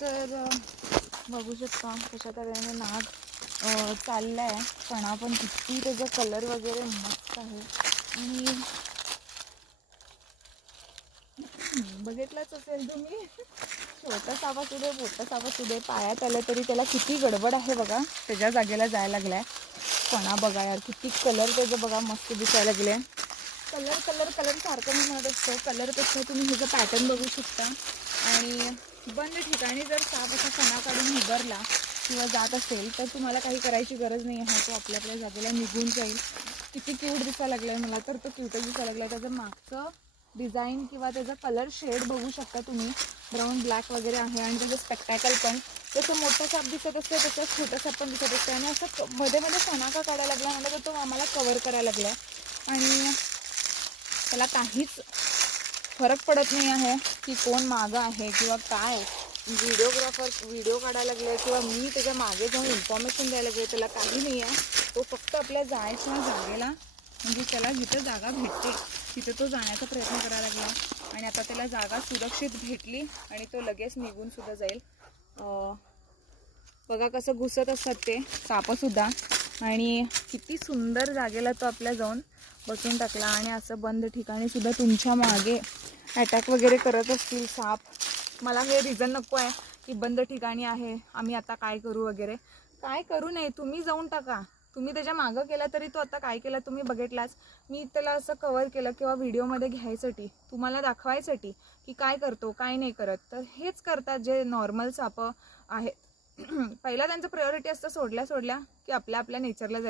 तर बघू शकता कशा तऱ्हेने नाग चालला आहे पण पण किती त्याचा कलर वगैरे मस्त आहे. आणि बघितलंच असेल तुम्ही. छोटा साप सुदे दे मोठा साप दे पायात आलं तरी त्याला किती गडबड आहे बघा. त्याच्या जागेला जायला लागलाय. कणा बघा यार किती कलर त्याचं बघा मस्त दिसायला लागले. कलर कलर कलर सारखं मी म्हणत असतो. कलरपेक्षा तुम्ही ह्याचं पॅटर्न बघू शकता. आणि बंद ठिकाणी जर साप असा फणा काढून उभारला किंवा जात असेल तर तुम्हाला काही करायची गरज नाही. आहे तो आपल्या आपल्या जागेला निघून जाईल. किती क्यूट दिसायला लागलाय मला. तर तो क्यूटच दिसायला लागलाय. त्याचं मागचं डिझाईन किंवा त्याचा कलर शेड बघू शकता तुम्ही. ब्राऊन ब्लॅक वगैरे आहे. आणि त्याचं स्पेक्टॅकल पण. जसं मोठं साप दिसत असतं तसं छोटं साप पण दिसत असतं आणि असं मध्ये मध्ये सणाका काढायला लागला म्हणजे तर तो आम्हाला कवर करायला लागला आणि त्याला काहीच फरक पडत नाही आहे की कोण मागं आहे किंवा काय व्हिडिओग्राफर व्हिडिओ काढायला लागले किंवा मी त्याच्यामागे जाऊन इन्फॉर्मेशन द्यायला लागले त्याला काही नाही आहे. तो फक्त आपल्या जायच्या जागेला म्हणजे त्याला जिथं जागा भेटते तिथं तो जाण्याचा प्रयत्न करायला लागला. आणि आता त्याला जागा सुरक्षित भेटली आणि तो लगेच निघून सुद्धा जाईल. बघा कसं घुसत असतात ते सापंसुद्धा आणि किती सुंदर जागेला तो आपल्या जाऊन बसून टाकला आणि असं बंद ठिकाणी सुद्धा तुमच्या मागे अटॅक वगैरे करत असतील साप. मला हे रिझन नको आहे की बंद ठिकाणी आहे आम्ही आता काय करू वगैरे. काय करू नये तुम्ही जाऊन टाका. तुम्ही त्याच्या मागं केला तरी तो आता काय केला तुम्ही बघितलाच मी त्याला असं कवर केलं किंवा व्हिडिओमध्ये घ्यायसाठी तुम्हाला दाखवायसाठी की काय करतो काय नाही करत. तर हेच करतात जे नॉर्मल सापं आहेत. पहिला त्यांचं प्रायोरिटी असतं सोडल्या सोडल्या की आपल्या आपल्या नेचरला